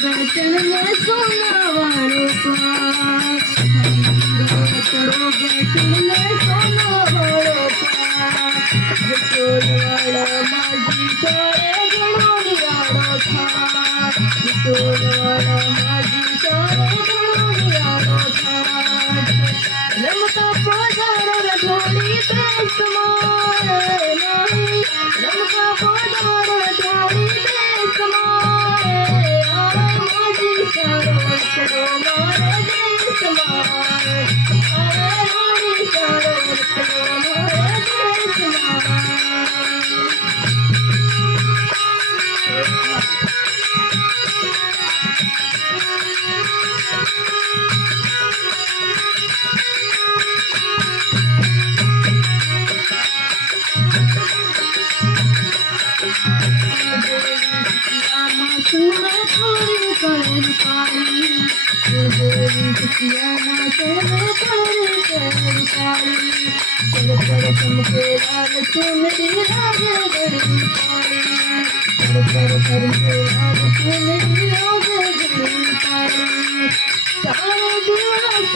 बैठन में सोना वालों का बैठन में सोना वालों का विटोल वाला माझी सारे गणों निराड़ो था विटोल वाला माझी सारे गणों निराड़ो था रमता पधार थोड़ी बेस मारे नहीं रमता पधार थोड़ी बेस मारे सारे दिवस